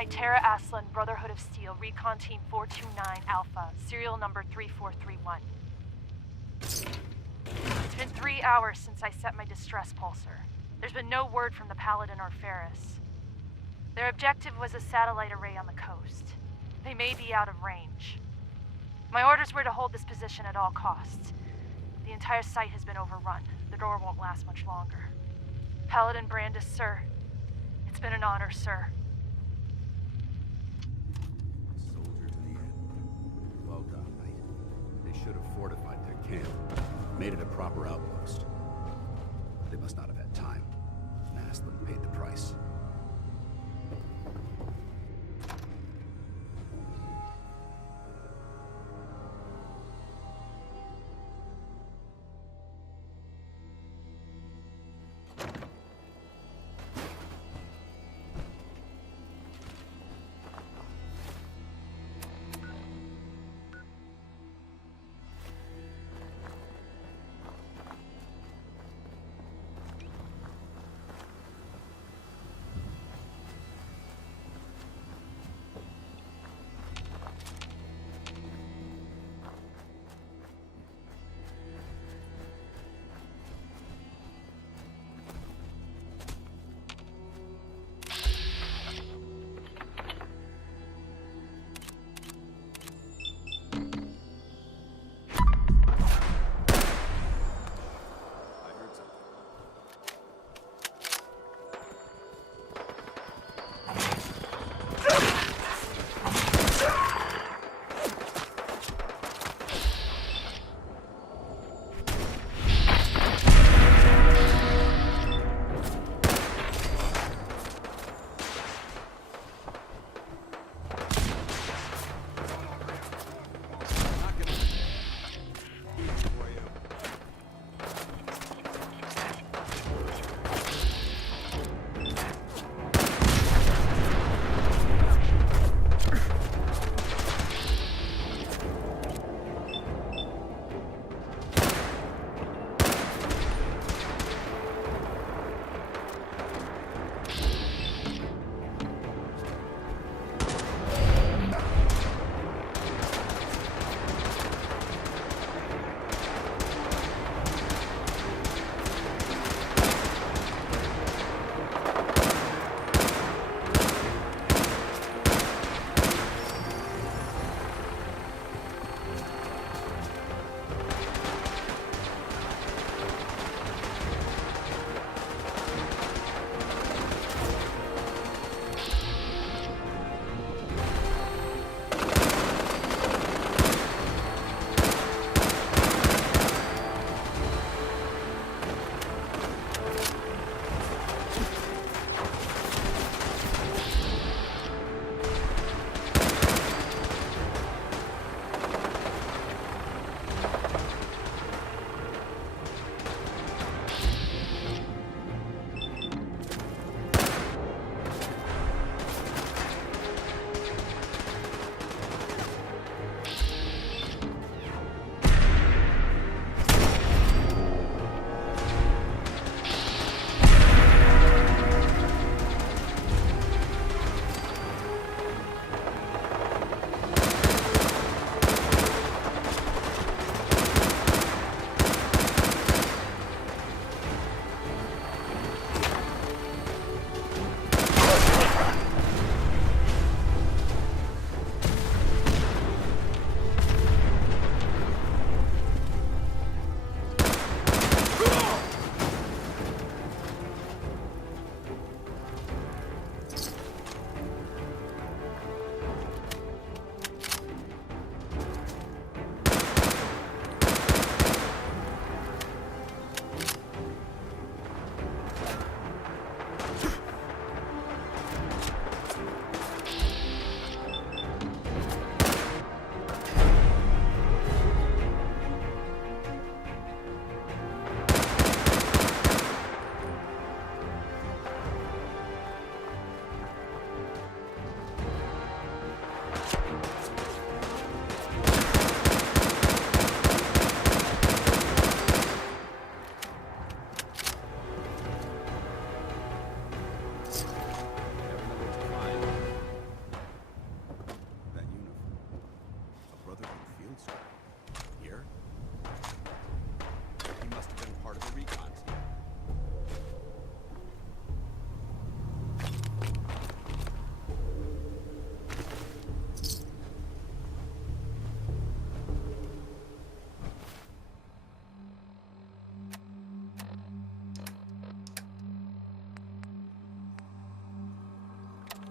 Nitera Aslan, Brotherhood of Steel, Recon Team 429 Alpha, serial number 3431. It's been 3 hours since I set my distress pulsar. There's been no word from the Paladin or Ferris. Their objective was a satellite array on the coast. They may be out of range. My orders were to hold this position at all costs. The entire site has been overrun. The door won't last much longer. Paladin Brandis, sir. It's been an honor, sir. Soldier to the end. Well done, mate. They should have fortified their camp, made it a proper outpost. They must not have had time. Aslan paid the price.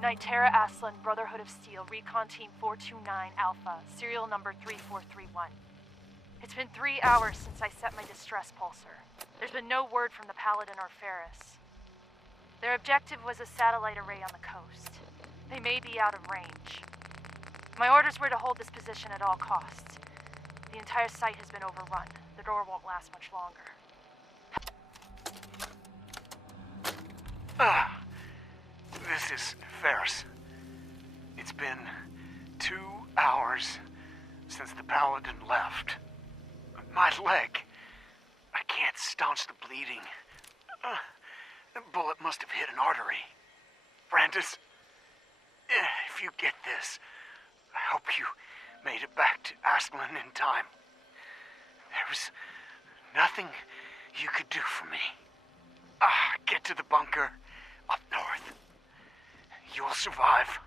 Nitera Aslan, Brotherhood of Steel, Recon Team 429 Alpha, serial number 3431. It's been 3 hours since I set my distress pulsar. There's been no word from the Paladin or Ferris. Their objective was a satellite array on the coast. They may be out of range. My orders were to hold this position at all costs. The entire site has been overrun. The door won't last much longer. This is Ferris. It's been 2 hours since the Paladin left. My leg. I can't staunch the bleeding. The bullet must have hit an artery. Brandis, if you get this, I hope you made it back to Aslan in time. There was nothing you could do for me. Get to the bunker up north. You'll survive.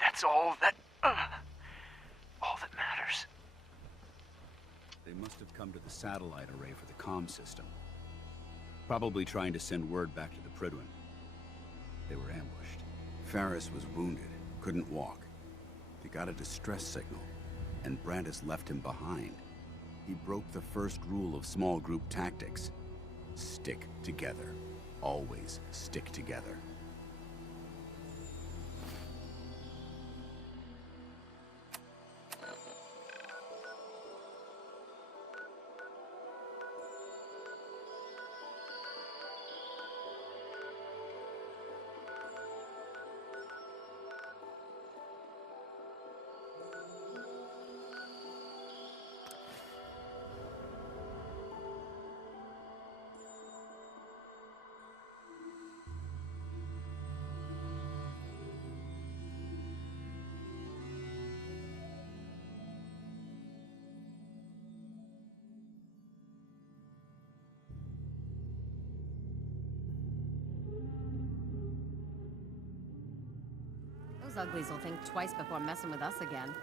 That's all that matters. They must have come to the satellite array for the comm system. Probably trying to send word back to the Prydwen. They were ambushed. Ferris was wounded, couldn't walk. They got a distress signal, and Brandis left him behind. He broke the first rule of small group tactics. Stick together. Always stick together. Those uglies will think twice before messing with us again.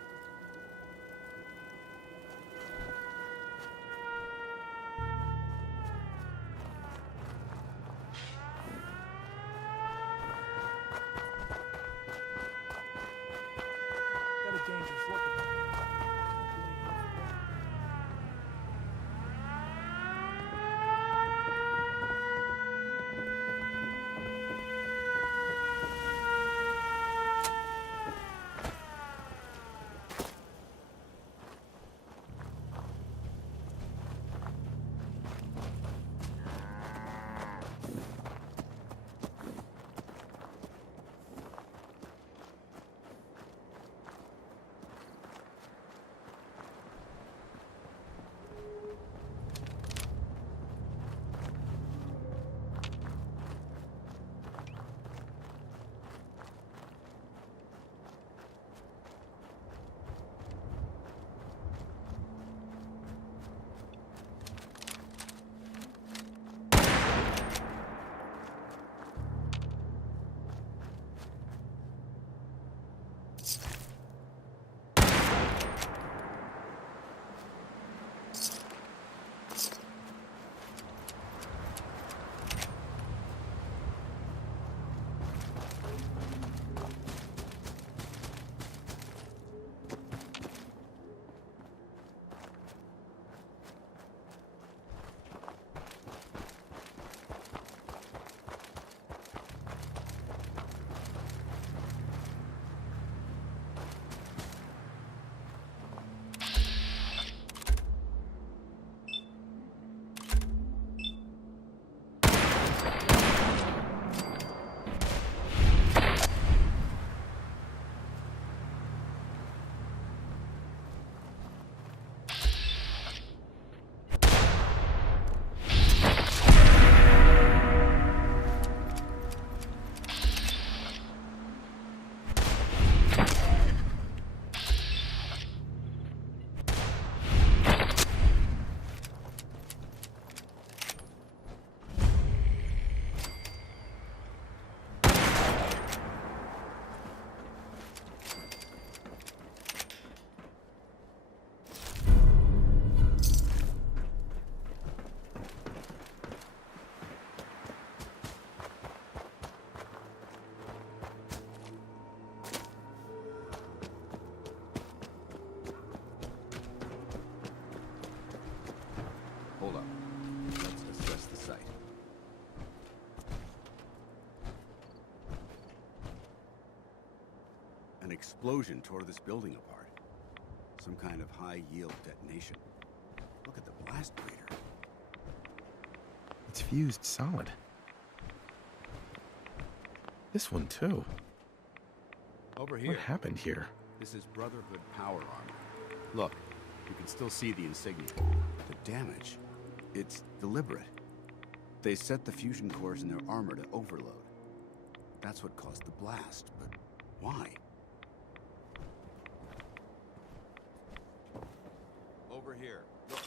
Got a dangerous look about it. Hold up. Let's assess the site. An explosion tore this building apart. Some kind of high-yield detonation. Look at the blast meter. It's fused solid. This one, too. Over here. What happened here? This is Brotherhood power armor. Look, you can still see the insignia. The damage, it's deliberate. They set the fusion cores in their armor to overload. That's what caused the blast, but why? Over here. Look.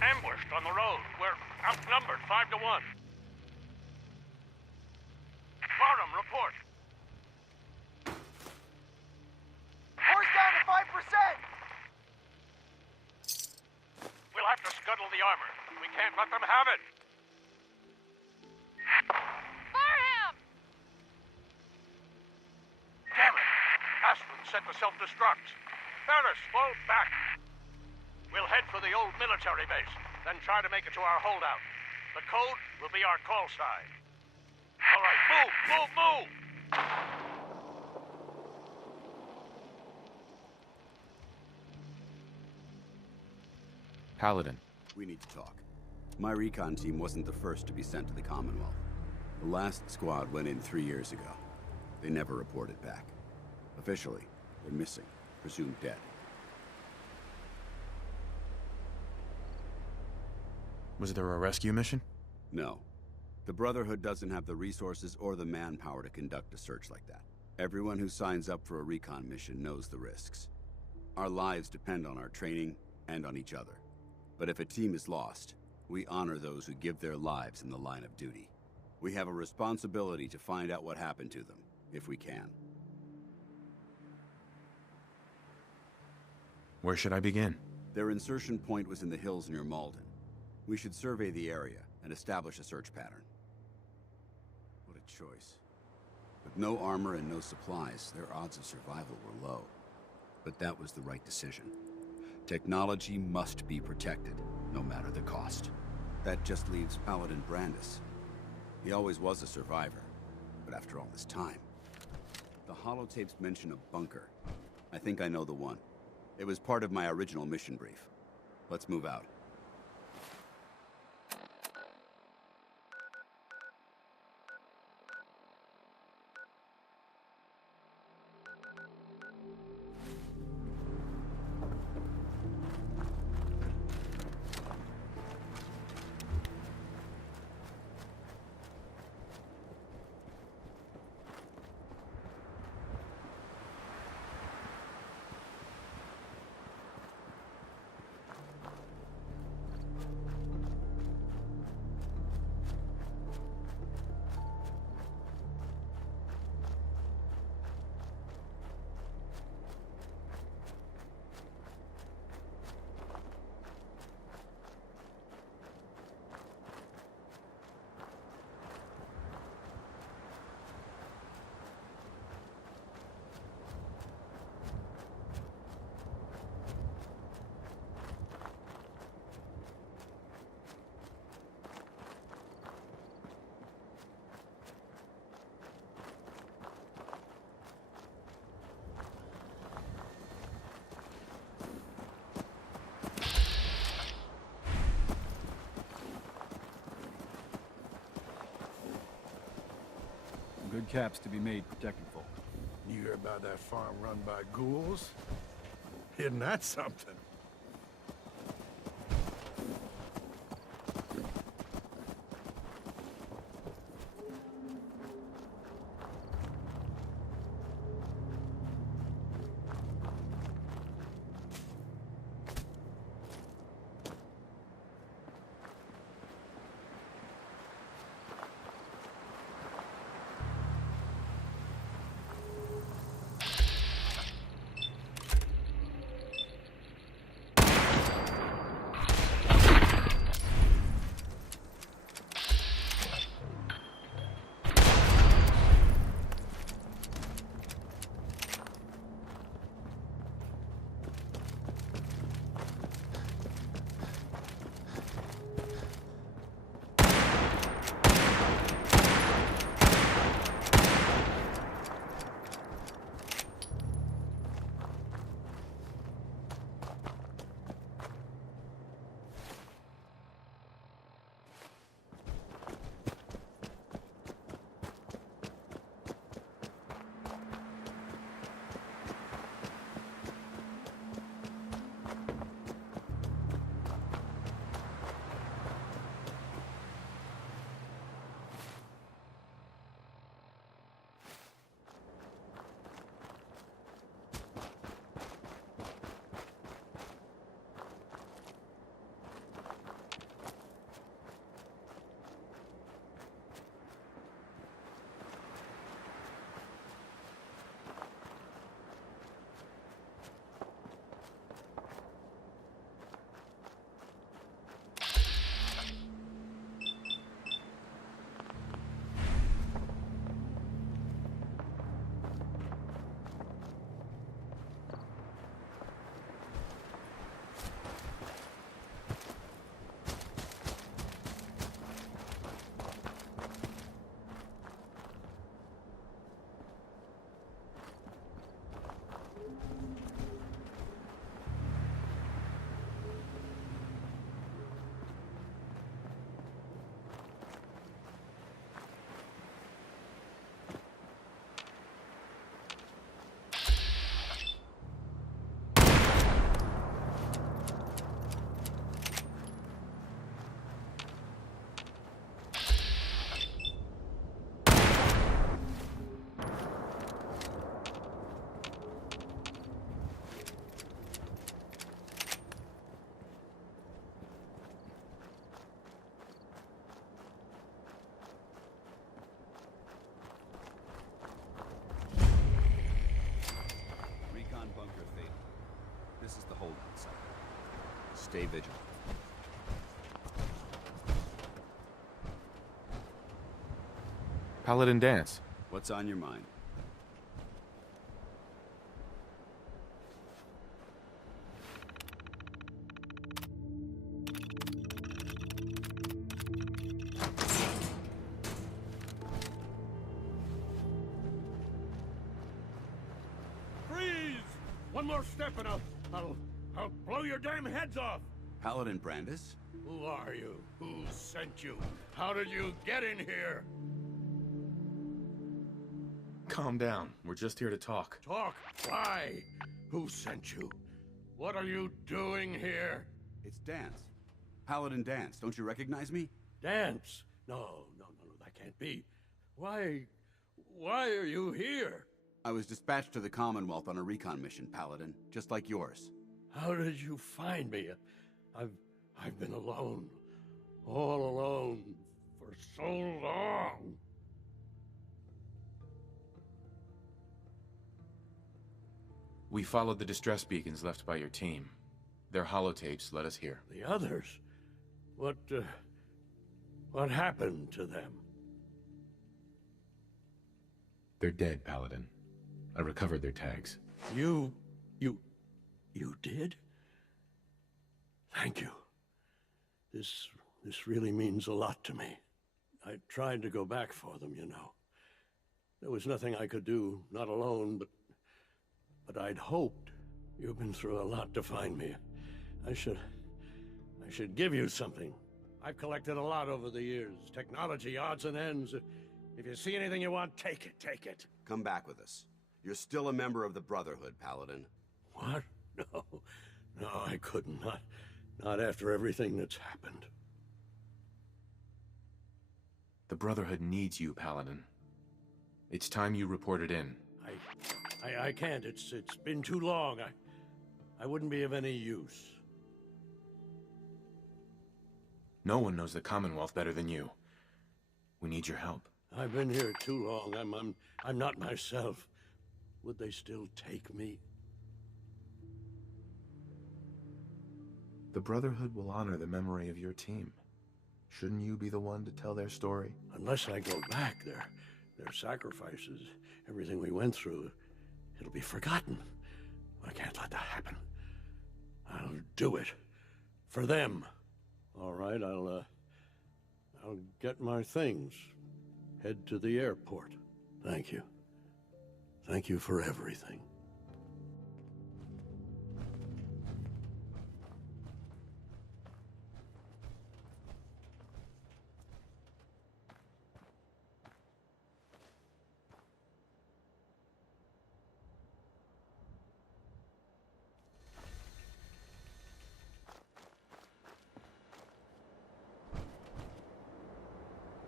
Ambushed on the road. We're outnumbered 5 to 1. Barnum, report. Horse down to 5%! We'll have to scuttle the armor. We can't let them have it. Barham! Damn it. Aslan set the self-destruct. Ferris, fall back. We'll head for the old military base, then try to make it to our holdout. The code will be our call sign. All right, move, move, move! Paladin. We need to talk. My recon team wasn't the first to be sent to the Commonwealth. The last squad went in 3 years ago. They never reported back. Officially, they're missing, presumed dead. Was there a rescue mission? No. The Brotherhood doesn't have the resources or the manpower to conduct a search like that. Everyone who signs up for a recon mission knows the risks. Our lives depend on our training and on each other. But if a team is lost, we honor those who give their lives in the line of duty. We have a responsibility to find out what happened to them, if we can. Where should I begin? Their insertion point was in the hills near Malden. We should survey the area and establish a search pattern. What a choice. With no armor and no supplies, their odds of survival were low. But that was the right decision. Technology must be protected, no matter the cost. That just leaves Paladin Brandis. He always was a survivor, but after all this time... The holotapes mention a bunker. I think I know the one. It was part of my original mission brief. Let's move out. Good caps to be made protecting folk. You hear about that farm run by ghouls? Isn't that something? This is the holdout site. Stay vigilant. Paladin Danse. What's on your mind? Freeze! One more step and I'll blow your damn heads off! Paladin Brandis? Who are you? Who sent you? How did you get in here? Calm down. We're just here to talk. Talk? Why? Who sent you? What are you doing here? It's Danse. Paladin Danse. Don't you recognize me? Danse? No, that can't be. Why are you here? I was dispatched to the Commonwealth on a recon mission, Paladin, just like yours. How did you find me? I've been alone. All alone. For so long. We followed the distress beacons left by your team. Their holotapes led us here. The others? What happened to them? They're dead, Paladin. I recovered their tags. You did? Thank you. This really means a lot to me. I tried to go back for them, you know. There was nothing I could do, not alone, but I'd hoped. You've been through a lot to find me. I should give you something. I've collected a lot over the years. Technology, odds and ends. If you see anything you want, take it. Come back with us. You're still a member of the Brotherhood, Paladin. What? No. couldn't. Not after everything that's happened. The Brotherhood needs you, Paladin. It's time you reported in. I can't. It's been too long. I wouldn't be of any use. No one knows the Commonwealth better than you. We need your help. I've been here too long. I'm not myself. Would they still take me? The Brotherhood will honor the memory of your team. Shouldn't you be the one to tell their story? Unless I go back, their sacrifices, everything we went through, it'll be forgotten. I can't let that happen. I'll do it. For them. All right, I'll get my things. Head to the airport. Thank you. Thank you for everything.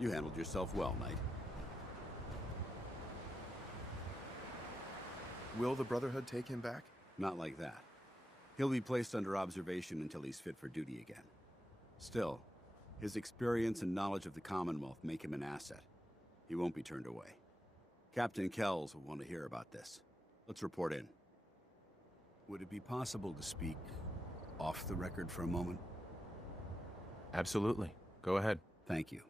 You handled yourself well, Knight. Will the Brotherhood take him back? Not like that. He'll be placed under observation until he's fit for duty again. Still, his experience and knowledge of the Commonwealth make him an asset. He won't be turned away. Captain Kells will want to hear about this. Let's report in. Would it be possible to speak off the record for a moment? Absolutely. Go ahead. Thank you.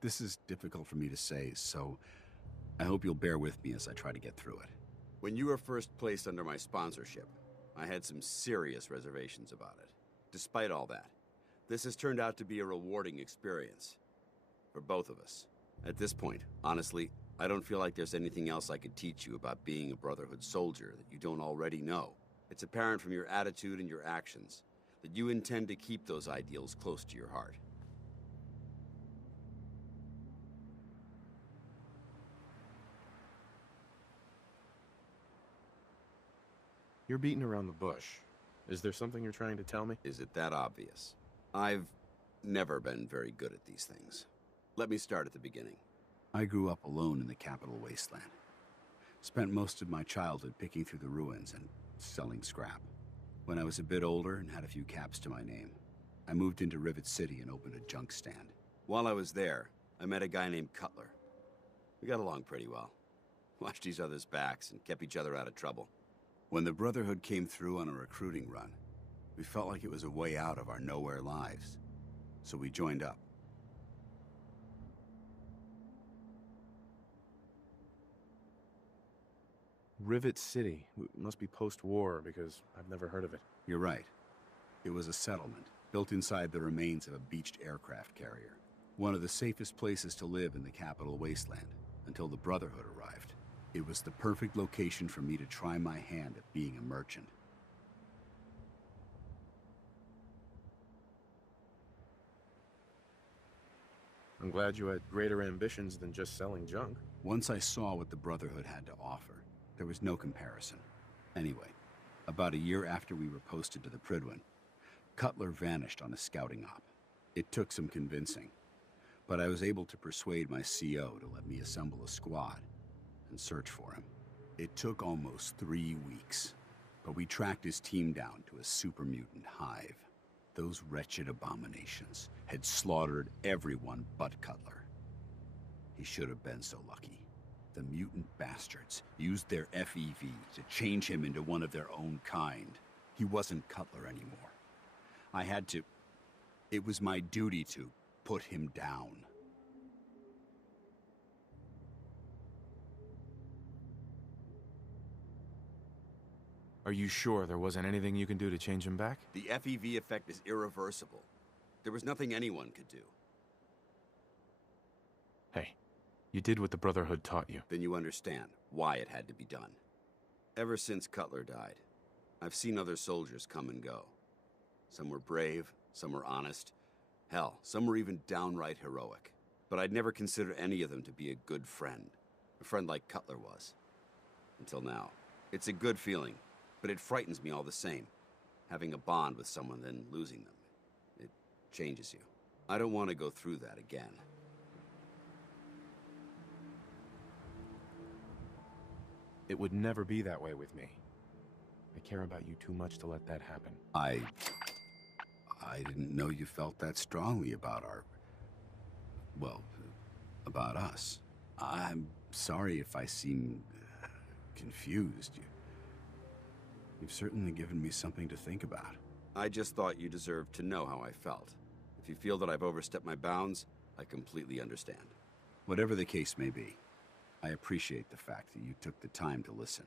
This is difficult for me to say, so I hope you'll bear with me as I try to get through it. When you were first placed under my sponsorship, I had some serious reservations about it. Despite all that, this has turned out to be a rewarding experience. For both of us. At this point, honestly, I don't feel like there's anything else I could teach you about being a Brotherhood soldier that you don't already know. It's apparent from your attitude and your actions that you intend to keep those ideals close to your heart. You're beating around the bush. Is there something you're trying to tell me? Is it that obvious? I've never been very good at these things. Let me start at the beginning. I grew up alone in the capital wasteland. Spent most of my childhood picking through the ruins and selling scrap. When I was a bit older and had a few caps to my name, I moved into Rivet City and opened a junk stand. While I was there, I met a guy named Cutler. We got along pretty well. Watched each other's backs and kept each other out of trouble. When the Brotherhood came through on a recruiting run, we felt like it was a way out of our nowhere lives. So we joined up. Rivet City. Must be post-war, because I've never heard of it. You're right. It was a settlement, built inside the remains of a beached aircraft carrier. One of the safest places to live in the capital wasteland, until the Brotherhood arrived. It was the perfect location for me to try my hand at being a merchant. I'm glad you had greater ambitions than just selling junk. Once I saw what the Brotherhood had to offer, there was no comparison. Anyway, about a year after we were posted to the Prydwen, Cutler vanished on a scouting op. It took some convincing, but I was able to persuade my CO to let me assemble a squad and search for him. It took almost 3 weeks, but we tracked his team down to a super mutant hive. Those wretched abominations had slaughtered everyone but Cutler. He should have been so lucky. The mutant bastards used their FEV to change him into one of their own kind. He wasn't Cutler anymore. I had to... It was my duty to put him down. Are you sure there wasn't anything you can do to change him back? The FEV effect is irreversible. There was nothing anyone could do. Hey, you did what the Brotherhood taught you. Then you understand why it had to be done. Ever since Cutler died, I've seen other soldiers come and go. Some were brave, some were honest. Hell, some were even downright heroic. But I'd never considered any of them to be a good friend. A friend like Cutler was. Until now. It's a good feeling, but it frightens me all the same. having a bond with someone than losing them. It changes you. I don't want to go through that again. It would never be that way with me. I care about you too much to let that happen. I didn't know you felt that strongly about well, about us. I'm sorry if I seem confused. You've certainly given me something to think about. I just thought you deserved to know how I felt. If you feel that I've overstepped my bounds, I completely understand. Whatever the case may be, I appreciate the fact that you took the time to listen.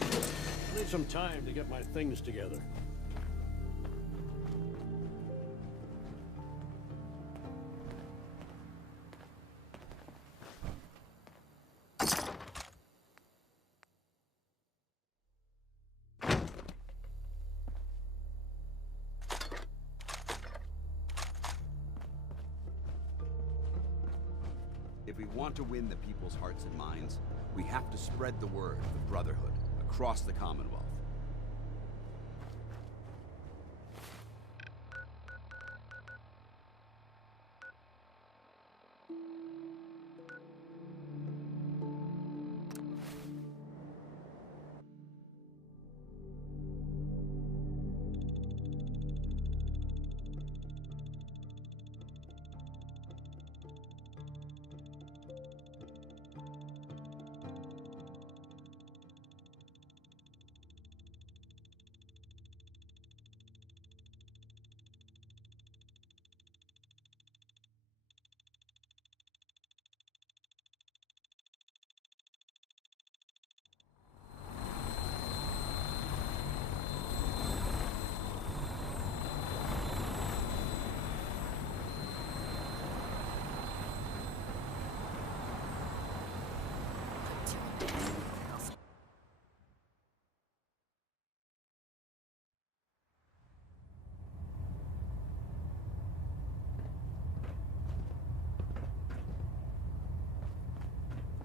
I need some time to get my things together. If we want to win the people's hearts and minds, we have to spread the word of the Brotherhood across the Commonwealth.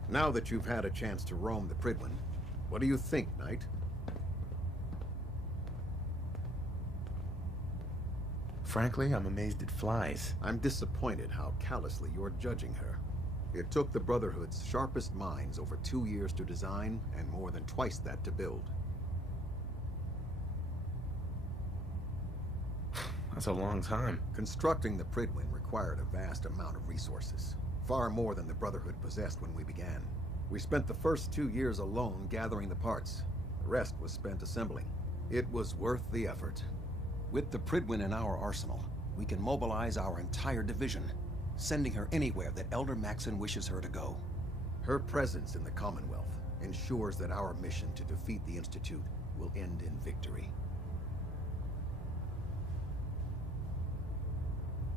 Now that you've had a chance to roam the Prydwen, what do you think, Knight? Frankly, I'm amazed it flies. I'm disappointed how callously you're judging her. It took the Brotherhood's sharpest minds over 2 years to design, and more than twice that to build. That's a long time. Constructing the Prydwen required a vast amount of resources. Far more than the Brotherhood possessed when we began. We spent the first 2 years alone gathering the parts. The rest was spent assembling. It was worth the effort. With the Prydwen in our arsenal, we can mobilize our entire division, sending her anywhere that Elder Maxon wishes her to go. Her presence in the Commonwealth ensures that our mission to defeat the Institute will end in victory.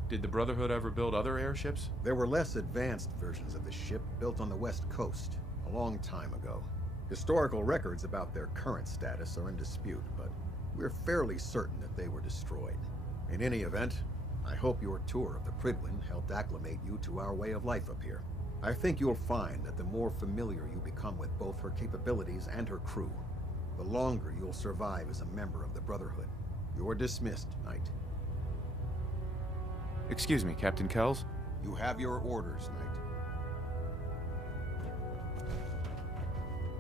Did the Brotherhood ever build other airships? There were less advanced versions of the ship built on the West Coast a long time ago. Historical records about their current status are in dispute, but we're fairly certain that they were destroyed. In any event, I hope your tour of the Prydwen helped acclimate you to our way of life up here. I think you'll find that the more familiar you become with both her capabilities and her crew, the longer you'll survive as a member of the Brotherhood. You're dismissed, Knight. Excuse me, Captain Kells? You have your orders, Knight.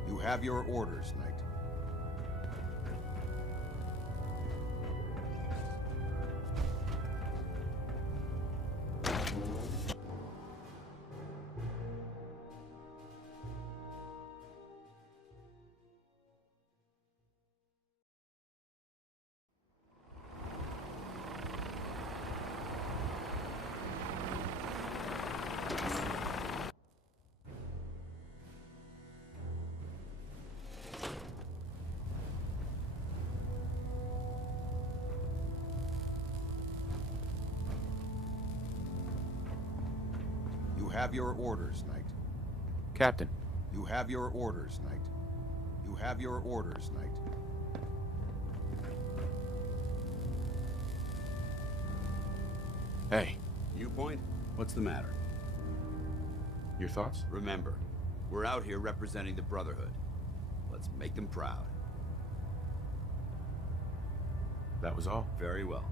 You have your orders, Knight. You have your orders, Knight. Captain. You have your orders, Knight. You have your orders, Knight. Hey. Viewpoint? What's the matter? Your thoughts? Remember, We're out here representing the Brotherhood. Let's make them proud. That was all. Very well.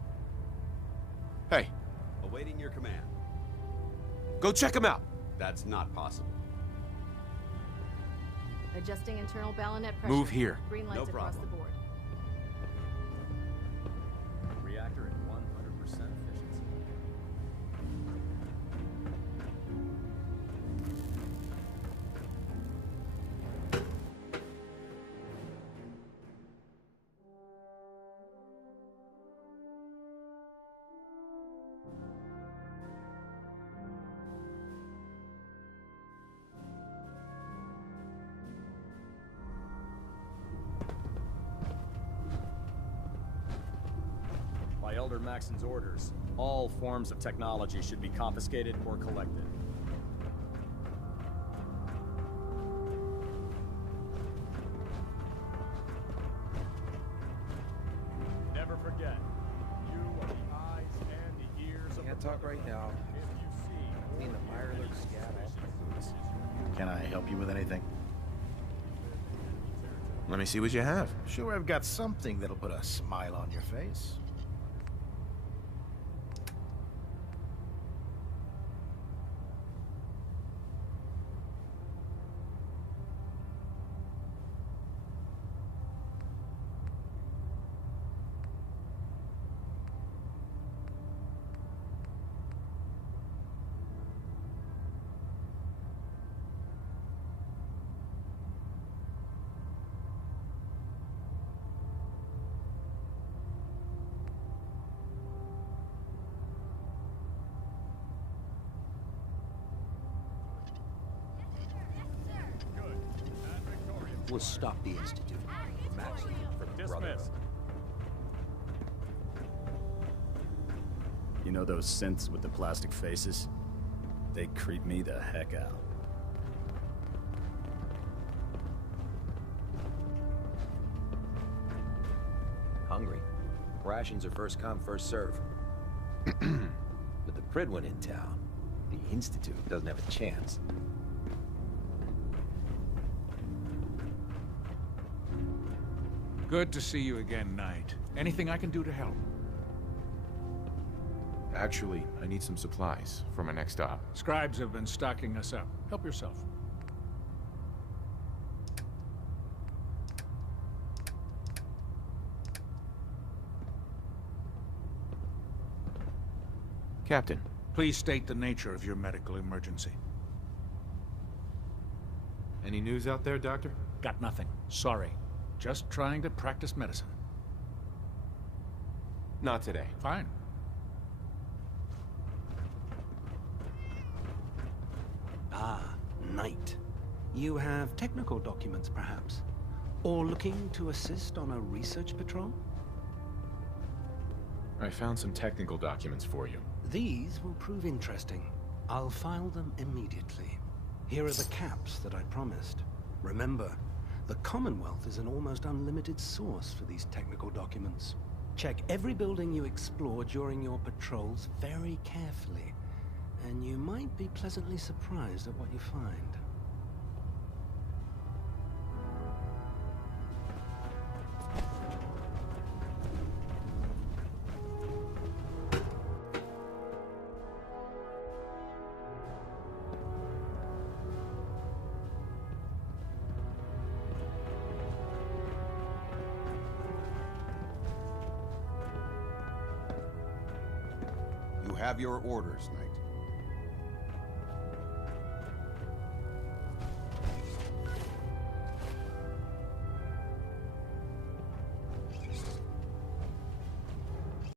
Hey, Awaiting your command. go check him out! That's not possible. Adjusting internal bayonet pressure. Move here. Green lights No across the problem. board. Reactor at 100% efficiency. By Elder Maxon's orders, all forms of technology should be confiscated or collected. Never forget, you are the eyes and the ears of Can't the talk right now. If you see Need the Mirelurk scat off my boots. Can I help you with anything? Let me see what you have. Sure, I've got something that'll put a smile on your face. We'll stop the Institute. Maxon for the Brotherhood. dismissed. You know those synths with the plastic faces? They creep me the heck out. Hungry. Rations are first come, first serve. With the Prydwen in town, the Institute doesn't have a chance. Good to see you again, Knight. Anything I can do to help? Actually, I need some supplies for my next stop. Scribes have been stocking us up. Help yourself. Captain. Please state the nature of your medical emergency. Any news out there, Doctor? Got nothing. Sorry. Just trying to practice medicine. Not today. Fine. Ah, Knight. You have technical documents, perhaps? Or looking to assist on a research patrol? I found some technical documents for you. These will prove interesting. I'll file them immediately. Here are the caps that I promised. Remember, the Commonwealth is an almost unlimited source for these technical documents. Check every building you explore during your patrols very carefully, and you might be pleasantly surprised at what you find. You have your orders, Knight.